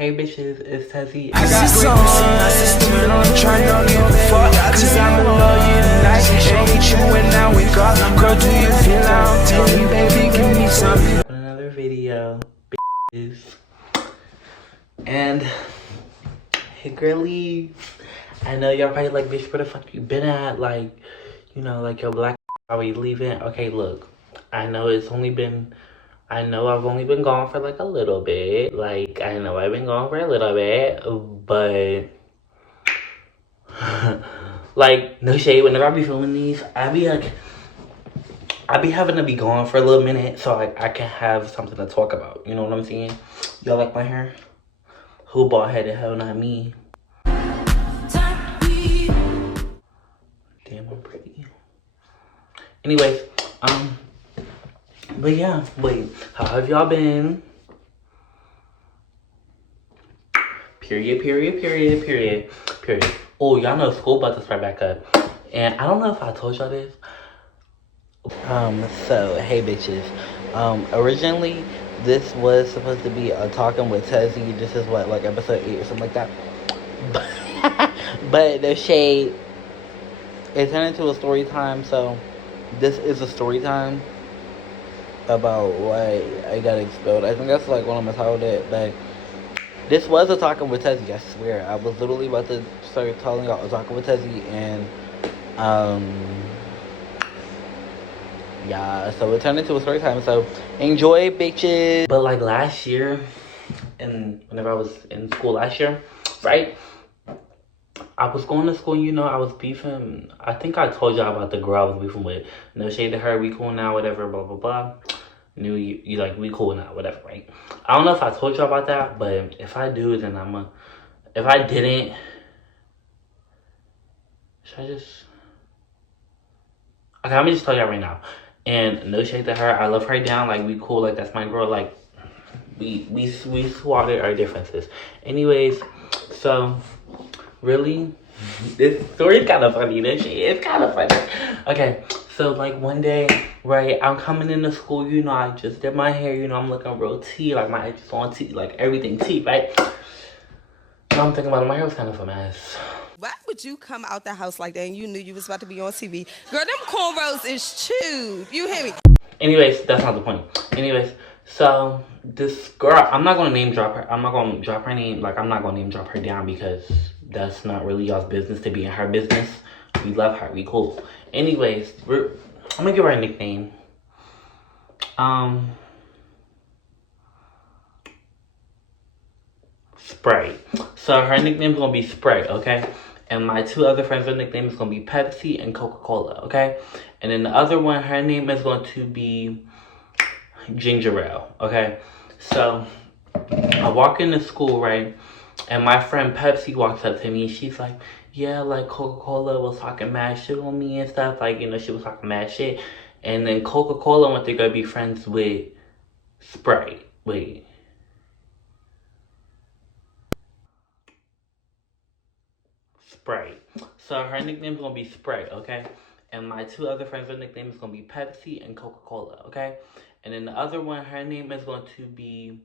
Hey bitches, it's Tessie. I got great pussy, turn on the train, don't give a fuck. Cause I'ma love you tonight. Hate you when I wake up. Girl, do you feel I'm telling, baby, give me something. Another video, bitches. And hey girly, I know y'all probably like, bitch, where the fuck you been at? Like, you know, like your black always leaving. Okay, look, I know I've only been gone for like a little bit. Like, I know I've been gone for a little bit, but like, no shade, whenever I be filming these, I be having to be gone for a little minute so I can have something to talk about. You know what I'm saying? Y'all like my hair? Who bald headed? Hell, not me. Damn, I'm pretty. Anyways, but yeah, wait, how have y'all been? Period. Oh, y'all know school about to start back up. And I don't know if I told y'all this. So, hey bitches. Originally, this was supposed to be a Talking with Tessie. This is what, like episode 8 or something like that. But the shade, it turned into a story time, so this is a story time about why I got expelled. I think that's like what I'm gonna title it, but this was a Talking with Tessie, I swear. I was literally about to start telling y'all a Talking with Tessie, and yeah, so it turned into a story time, so enjoy, bitches. But like last year, and whenever I was in school last year, right, I was going to school, you know, I was beefing. I think I told y'all about the girl I was beefing with. No shade to her, we cool now, whatever, blah, blah, blah. Knew you like, we cool now, whatever, right? I don't know if I told y'all about that, but if I do, then if I didn't, should I just... Okay, I'm gonna just tell y'all right now. And no shade to her, I love her down, like, we cool, like, that's my girl, like, we swatted our differences. Anyways, so... Really? This story's kind of funny. This shit, it's kind of funny. Okay, so like one day, right, I'm coming into school, you know, I just did my hair, you know, I'm looking real tea, like my edges on tea, like everything tea, right? Now I'm thinking about it, my hair was kind of a mess. Why would you come out the house like that and you knew you was about to be on TV? Girl, them cornrows is chewed. You hear me? Anyways, that's not the point. Anyways, so this girl, I'm not going to name drop her. I'm not going to drop her name. Like, I'm not going to name drop her down because that's not really y'all's business to be in her business. We love her. We cool. Anyways, I'm going to give her a nickname. Spray. So her nickname is going to be Spray, okay? And my two other friends' nickname is going to be Pepsi and Coca-Cola, okay? And then the other one, her name is going to be Ginger Ale, okay? So I walk into school, right? And my friend Pepsi walks up to me and she's like, yeah, like Coca-Cola was talking mad shit on me and stuff. Like, you know, she was talking mad shit. And then Coca-Cola went to go be friends with Sprite. Wait. Sprite. So her nickname's gonna be Sprite, okay? And my two other friends' nickname is gonna be Pepsi and Coca-Cola, okay? And then the other one, her name is going to be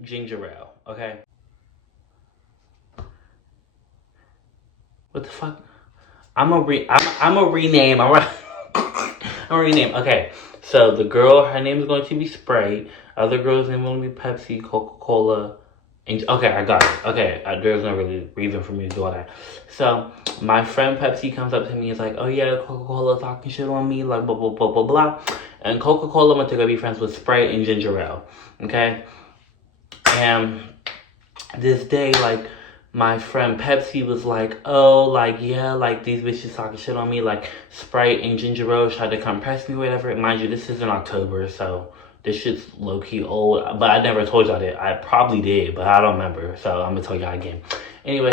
Ginger Ale, okay? What the fuck? I'm a rename. Okay, so the girl, her name is going to be Spray. Other girl's name is going to be Pepsi, Coca-Cola. Okay, I got it. Okay, there's no really reason for me to do all that. So my friend Pepsi comes up to me and is like, oh yeah, Coca-Cola talking shit on me, like blah, blah, blah, blah, blah. And Coca-Cola went to go be friends with Sprite and Ginger Ale, okay? And this day, like, my friend Pepsi was like, oh, like, yeah, like, these bitches talking shit on me, like, Sprite and Ginger Ale tried to come press me, whatever. Mind you, this is in October, so this shit's low-key old. But I never told y'all that. I probably did, but I don't remember, so I'm gonna tell y'all again. Anyway,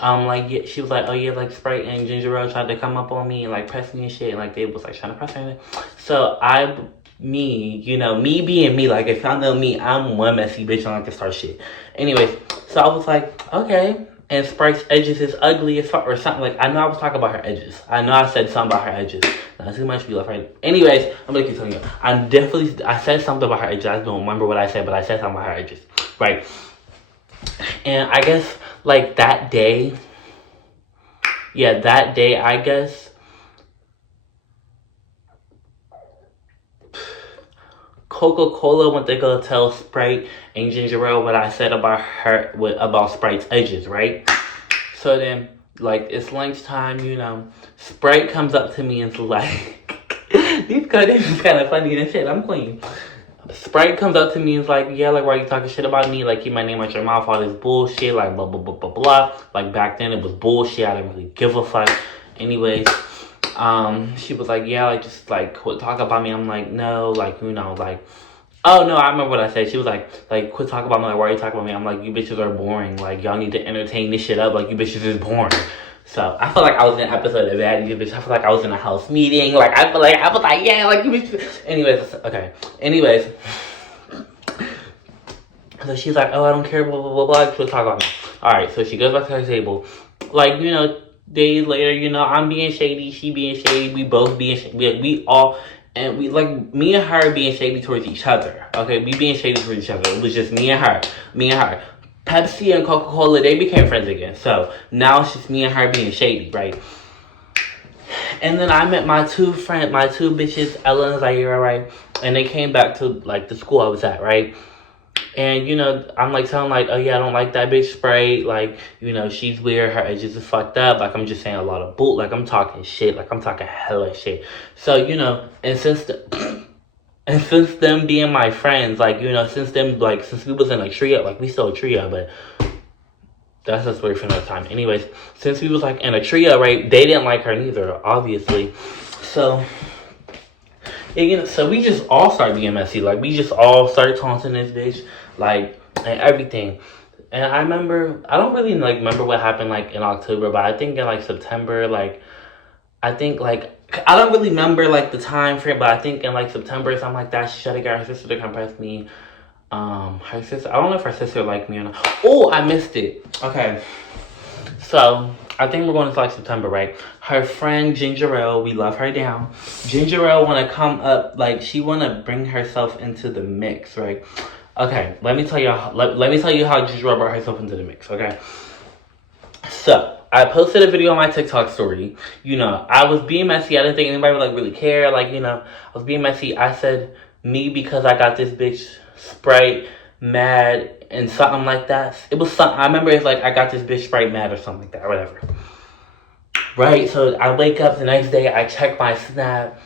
like, yeah, she was like, oh, yeah, like, Sprite and Ginger Ale tried to come up on me and, like, press me and shit, and, like, they was, like, trying to press me. So me being me, like, if y'all know me, I'm one messy bitch, I like to start shit. Anyways, so I was like, okay. And Sprite's edges is ugly as fuck or something. Like, I know I was talking about her edges. I know I said something about her edges. Not too much be left right. Anyways, I'm gonna keep telling you. I said something about her edges. I don't remember what I said, but I said something about her edges. Right. And I guess, like, that day, I guess, Coca-Cola went to go tell Sprite and Ginger Ale what I said about about Sprite's edges, right? So then, like, it's lunchtime, you know, Sprite comes up to me and is like, these this is kind of funny and shit, I'm clean. Sprite comes up to me and is like, yeah, like, why are you talking shit about me? Like, keep my name out your mouth, all this bullshit, like, blah, blah, blah, blah, blah. Like, back then, it was bullshit. I didn't really give a fuck. Anyways, she was like, yeah, like, just, like, quit talking about me. I'm like, no, like, you know, like, oh, no, I remember what I said. She was like, quit talking about me. Like, why are you talking about me? I'm like, you bitches are boring. Like, y'all need to entertain this shit up. Like, you bitches is boring. So, I feel like I was in an episode of Bad Bitch. I feel like I was in a house meeting. Like, I was like, yeah, like, you bitches. Anyways, okay. Anyways. So, she's like, oh, I don't care, blah, blah, blah, blah. She'll talk about me. Alright, so she goes back to her table. Like, you know, days later, you know, I'm being shady. She being shady. We both being shady. We all... And we, like, me and her being shady towards each other. Okay, we being shady towards each other. It was just me and her. Pepsi and Coca-Cola, they became friends again. So, now it's just me and her being shady, right? And then I met my two bitches, Ella and Zaira, right? And they came back to, like, the school I was at, right? And, you know, I'm, like, telling, like, oh, yeah, I don't like that bitch Sprite. Like, you know, she's weird. Her edges is fucked up. Like, I'm just saying a lot of bull. Like, I'm talking shit. Like, I'm talking hella shit. So, you know, and since them being my friends, like, you know, since we was in a trio, like, we still a trio, but that's a story for another time. Anyways, since we was, like, in a trio, right, they didn't like her neither, obviously. So... yeah, you know, so we just all started being messy. Like, we just all started taunting this bitch, like, and everything. And I remember, I don't really, like, remember what happened, like, in October, but I think in, like, September, like, I think, like, I don't really remember, like, the time frame, but I think in, like, September, something like that, she tried to get her sister to compress me. Her sister, I don't know if her sister liked me or not. Oh, I missed it. Okay. So... I think we're going to like September, right? Her friend Ginger Ale, we love her down. Ginger Ale want to come up, like, she want to bring herself into the mix, right? Okay, let me tell you how Ginger Ale brought herself into the mix, okay? So, I posted a video on my TikTok story. You know, I was being messy. I didn't think anybody would, like, really care. Like, you know, I was being messy. I said, me because I got this bitch Sprite mad and something like that. It was something, I remember it's like, I got this bitch Sprite mad or something like that, or whatever. Right, so I wake up the next day, I check my Snap,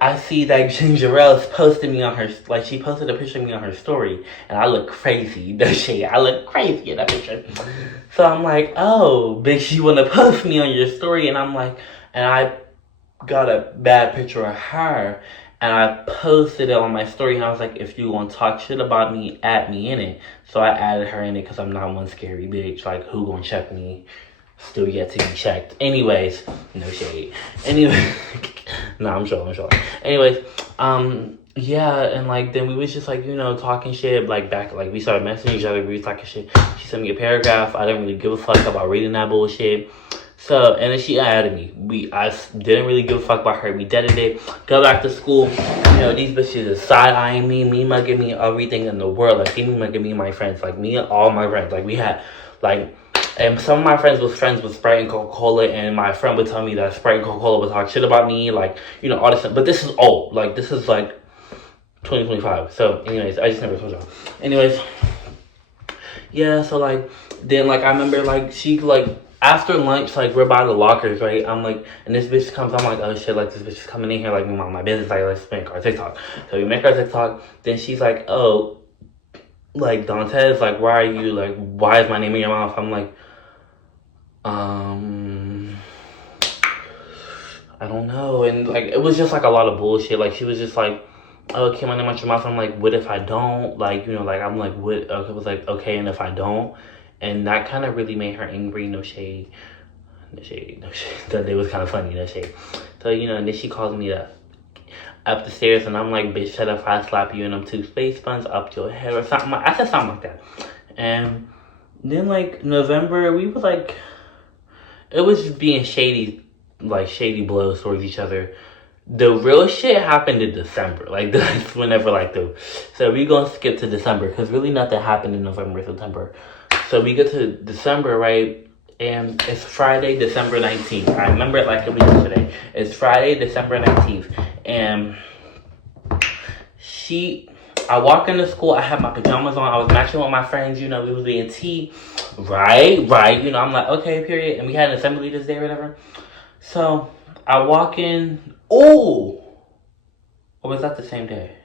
I see that Ginger Ale's posted me on her, like, she posted a picture of me on her story, and I look crazy, I look crazy in that picture. So I'm like, oh, bitch, you wanna post me on your story? And I'm like, and I got a bad picture of her, and I posted it on my story, and I was like, if you want to talk shit about me, add me in it. So I added her in it, because I'm not one scary bitch. Like, who gonna check me? Still yet to be checked. Anyways, no shade. Anyway, no, I'm sure. Anyways, yeah, and, like, then we was just, like, you know, talking shit, like, back, like, we started messaging each other, we was talking shit. She sent me a paragraph. I didn't really give a fuck about reading that bullshit. So, and then she added me. I didn't really give a fuck about her. We deaded it. Go back to school. You know, these bitches is side-eyeing me mugging me, everything in the world. Like, me mugging me, my friends. Like, me and all my friends. Like, we had, like, and some of my friends was friends with Sprite and Coca-Cola, and my friend would tell me that Sprite and Coca-Cola would talk shit about me. Like, you know, all this stuff. But this is old. Like, this is, like, 2025. So, anyways, I just never told y'all. Anyways, yeah, so, like, then, like, I remember, like, she, like, after lunch, like, we're by the lockers, right? I'm like, and this bitch comes, I'm like, oh shit, like, this bitch is coming in here, like, my business, like, let's make our TikTok. So we make our TikTok, then she's like, oh, like, Dantes, like, why are you, like, why is my name in your mouth? I'm like, I don't know, and, like, it was just, like, a lot of bullshit, like, she was just like, oh, okay, my name out your mouth, I'm like, what if I don't? Like, you know, like, I'm like, what, okay, it was like, okay, and if I don't? And that kind of really made her angry. No shade. That it was kind of funny. No shade. So, you know, and then she calls me up the stairs, and I'm like, bitch, shut up if I slap you in them two space buns up your head or something. I said something like that. And then, like, November, we was like, it was just being shady, like, shady blows towards each other. The real shit happened in December. Like, that's whenever, like, so we gonna skip to December, because really nothing happened in November, September. So we get to December, right? And it's Friday, December 19th. I remember it like it was yesterday. It's Friday, December 19th. And I walk into school, I have my pajamas on, I was matching with my friends, we was being tea. Right. I'm like, okay, period. And we had an assembly this day or whatever. So I walk in. Oh! Or was that the same day?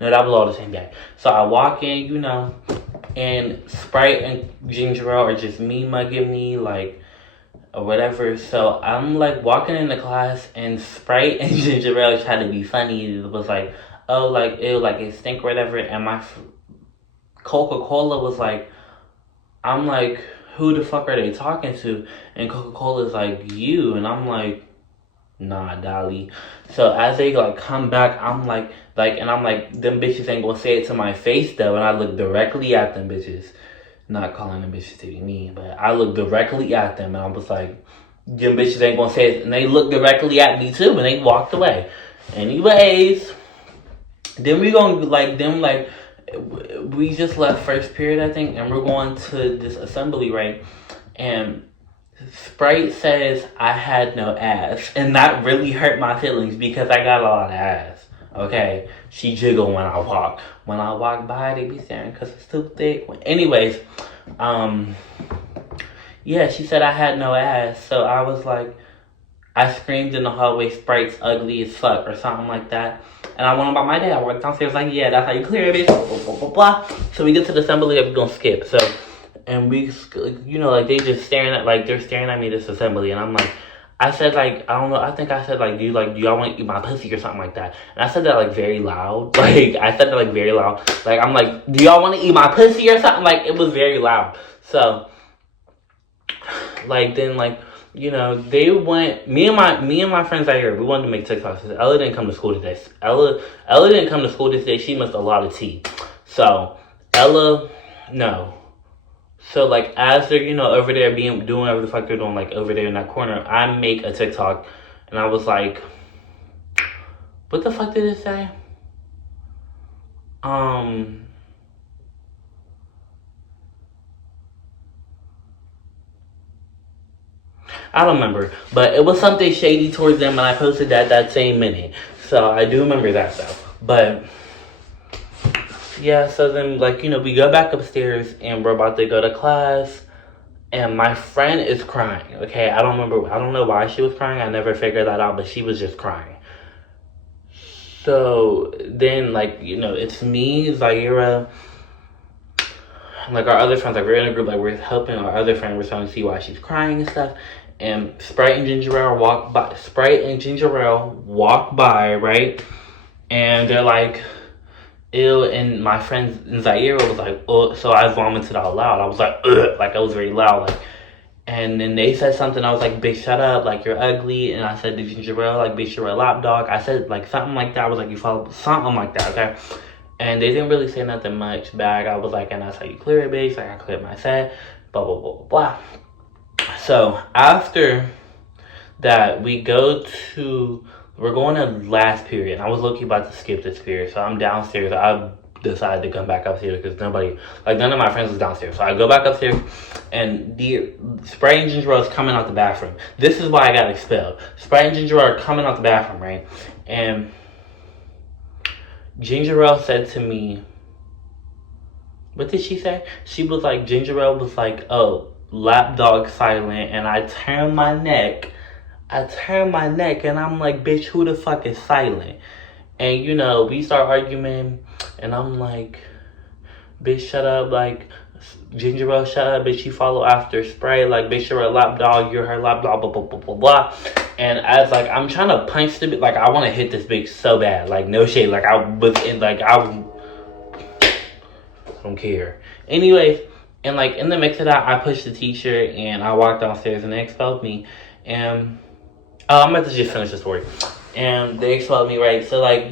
No, that was all the same day. So I walk in, and Sprite and ginger ale are just me mugging me, like, or whatever. So I'm like walking into class, and Sprite and ginger ale tried to be funny. It was like, oh, like, ew, like it stink or whatever. And my Coca-Cola was like, I'm like, who the fuck are they talking to? And Coca-Cola's like, you. And I'm like, nah, Dolly. So as they like come back, I'm like, and I'm like, them bitches ain't gonna say it to my face though. And I look directly at them bitches. Not calling them bitches to be mean, but I look directly at them and I was like, them bitches ain't gonna say it. And they looked directly at me too and they walked away. Anyways, then we just left first period, I think, and we're going to this assembly, right? And Sprite says I had no ass, and that really hurt my feelings because I got a lot of ass. Okay, she jiggle when I walk. When I walk by, they be staring because it's too thick. Anyways, yeah, she said I had no ass, so I was like, I screamed in the hallway, Sprite's ugly as fuck, or something like that. And I went about my day. I walked downstairs like, yeah, that's how you clear it, bitch. Blah, blah, blah, blah. So we get to the assembly that we're gonna skip. So, and we, like, they just staring at, like, they're staring at me this assembly. And I'm like, I said, like, I don't know, I think I said, like, do y'all want to eat my pussy or something like that? And I said that, like, very loud. Like, I said that, like, very loud. Like, I'm like, do y'all want to eat my pussy or something? Like, it was very loud. So, like, then, like, they went. Me and my friends out here. We wanted to make TikToks. Ella didn't come to school today. Ella didn't come to school today. She missed a lot of tea. So Ella, no. So like as they're over there doing whatever the fuck they're doing, like over there in that corner, I make a TikTok, and I was like, what the fuck did it say? I don't remember, but it was something shady towards them, and I posted that same minute. So I do remember that though. But yeah, so then like we go back upstairs and we're about to go to class, and my friend is crying. Okay, I don't know why she was crying. I never figured that out, but she was just crying. So then like it's me, Zaira, like our other friends. Like we're in a group, like we're helping our other friend. We're trying to see why she's crying and stuff. And Sprite and ginger ale walk by, right? And they're like, ew. And my friend Zaira was like, oh. So I vomited out loud. I was like, ugh. Like I was very loud. Like, and then they said something. I was like, bitch, shut up. Like you're ugly. And I said to ginger ale, like, bitch, you're a lap dog. I said like something like that. I was like, you follow something like that, okay? And they didn't really say nothing much back. I was like, and that's how you clear it, bitch. Like I cleared my set. Blah blah blah blah blah. So after that, we're going to last period. I was low-key about to skip this period, so I'm downstairs. I decided to come back upstairs because none of my friends was downstairs. So I go back upstairs, and the Sprite and ginger ale is coming out the bathroom. This is why I got expelled. Sprite and ginger ale are coming out the bathroom, right? And ginger ale said to me, what did she say? She was like, ginger ale was like, oh, lapdog silent. And I turned my neck, and I'm like, bitch, who the fuck is silent? And we start arguing, and I'm like, bitch, shut up. Like, ginger ale, shut up, bitch, you follow after Sprite. Like, bitch, you're a lapdog, you're her lapdog, blah blah blah blah blah. And as like I'm trying to punch the bitch, like I want to hit this bitch so bad, like no shade, like I don't care. Anyways, and like in the mix of that, I pushed the teacher and I walked downstairs and they expelled me. And I'm about to just finish the story. And they expelled me, right? So like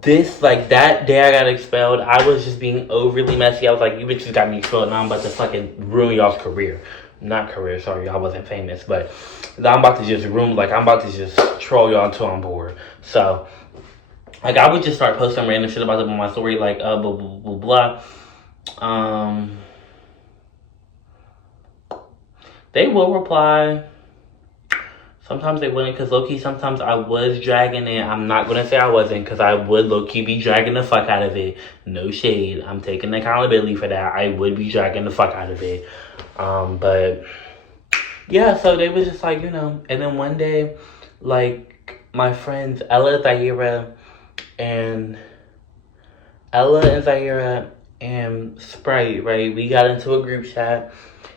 this like that day I got expelled, I was just being overly messy. I was like, you bitches got me expelled, and I'm about to fucking ruin y'all's career. Not career, sorry, y'all wasn't famous, but I'm about to just I'm about to just troll y'all until I'm bored. So like I would just start posting random shit about them on my story, like blah blah blah blah. They will reply. Sometimes they wouldn't, because low-key, sometimes I was dragging it. I'm not going to say I wasn't, because I would low-key be dragging the fuck out of it. No shade. I'm taking accountability for that. I would be dragging the fuck out of it. But, yeah, so they was just like, you know. And then one day, like, my friends Ella and Zahira and Sprite, right? We got into a group chat.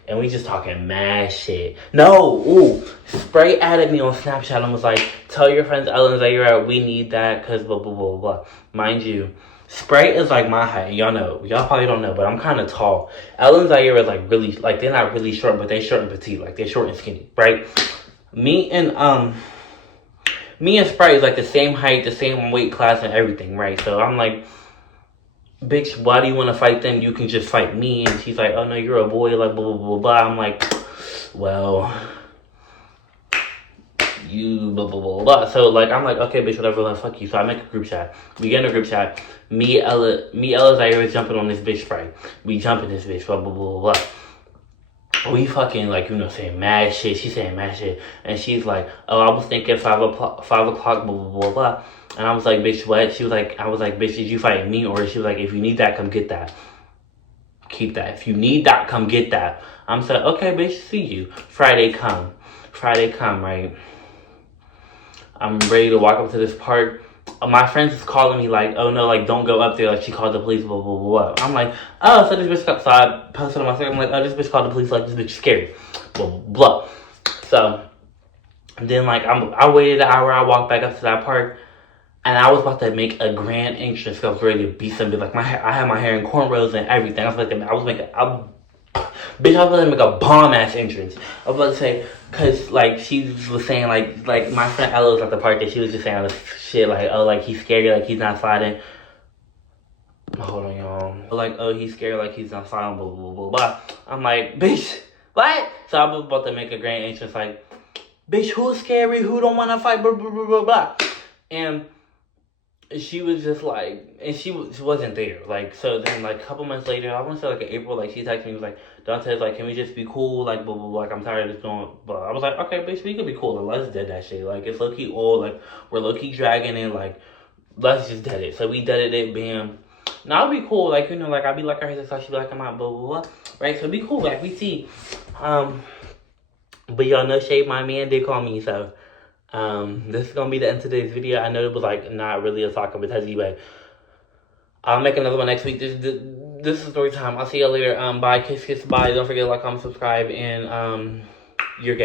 And we just talking mad shit. No, Spray added me on Snapchat and was like, tell your friends Ellen and Zaira we need that because blah, blah, blah, blah. Mind you, Spray is like my height. Y'all know. Y'all probably don't know, but I'm kind of tall. Ellen and Zaira is like really, like they're not really short, but they short and petite. Like they're short and skinny, right? Me and Spray is like the same height, the same weight class and everything, right? So I'm like, bitch, why do you want to fight them? You can just fight me. And she's like, oh no, you're a boy, like blah, blah, blah, blah. I'm like, well, you blah, blah, blah, blah. So like, I'm like, okay, bitch, whatever, like, fuck you. So I make a group chat. We get in a group chat. Me, Ella, Zaire jumping on this bitch, right? We jumping this bitch, blah, blah, blah, blah. We fucking, like, you know, saying mad shit. She's saying mad shit. And she's like, oh, I was thinking 5 o'clock, blah, blah, blah, blah. And I was like, bitch, what? She was like, I was like, bitch, did you fight me? Or she was like, if you need that, come get that. Keep that. If you need that, come get that. I'm saying, okay, bitch, see you. Friday come, right? I'm ready to walk up to this park. My friends is calling me like, oh no, like, don't go up there. Like, she called the police, blah, blah, blah, blah. I'm like, oh, so this bitch got, so I posted on my Instagram, I'm like, oh, this bitch called the police, like, this bitch is scary, blah, blah, blah. So, then, like, I waited an hour, I walked back up to that park. And I was about to make a grand entrance. I was ready to be something. Like, I had my hair in cornrows and everything. I was about to make a bomb-ass entrance. I was about to say, because, like, she was saying, like my friend Ella was at the park and she was just saying all this shit, like, oh, like, he's scary, like, he's not sliding. Hold on, y'all. Like, oh, he's scary, like, he's not sliding, blah, blah, blah, blah. I'm like, bitch, what? So I was about to make a grand entrance, like, bitch, who's scary? Who don't want to fight, blah, blah, blah, blah, blah. And she was just like, and she wasn't there. Like, so then, like, a couple months later, I want to say, like, in April, like, she texted me, was like, Dante's like, can we just be cool? Like, blah, blah, blah. Like, I'm tired of this going, but I was like, okay, bitch, we could be cool. Like, let's dead that shit. Like, it's low-key old. Like, we're low-key dragging it. Like, let's just dead it. So we deaded it, bam. Now, it'll be cool. Like, you know, like, I'll be like, her, so she'll be like, I'm out, blah, blah, blah. Right? So, be cool. Like, we see. But y'all know Shade, my man, did call me, so. This is gonna be the end of today's video. I know it was like not really a talk about Tessie, but I'll make another one next week. This is story time. I'll see y'all later. Bye, kiss, bye. Don't forget to like, comment, subscribe, and you're gay.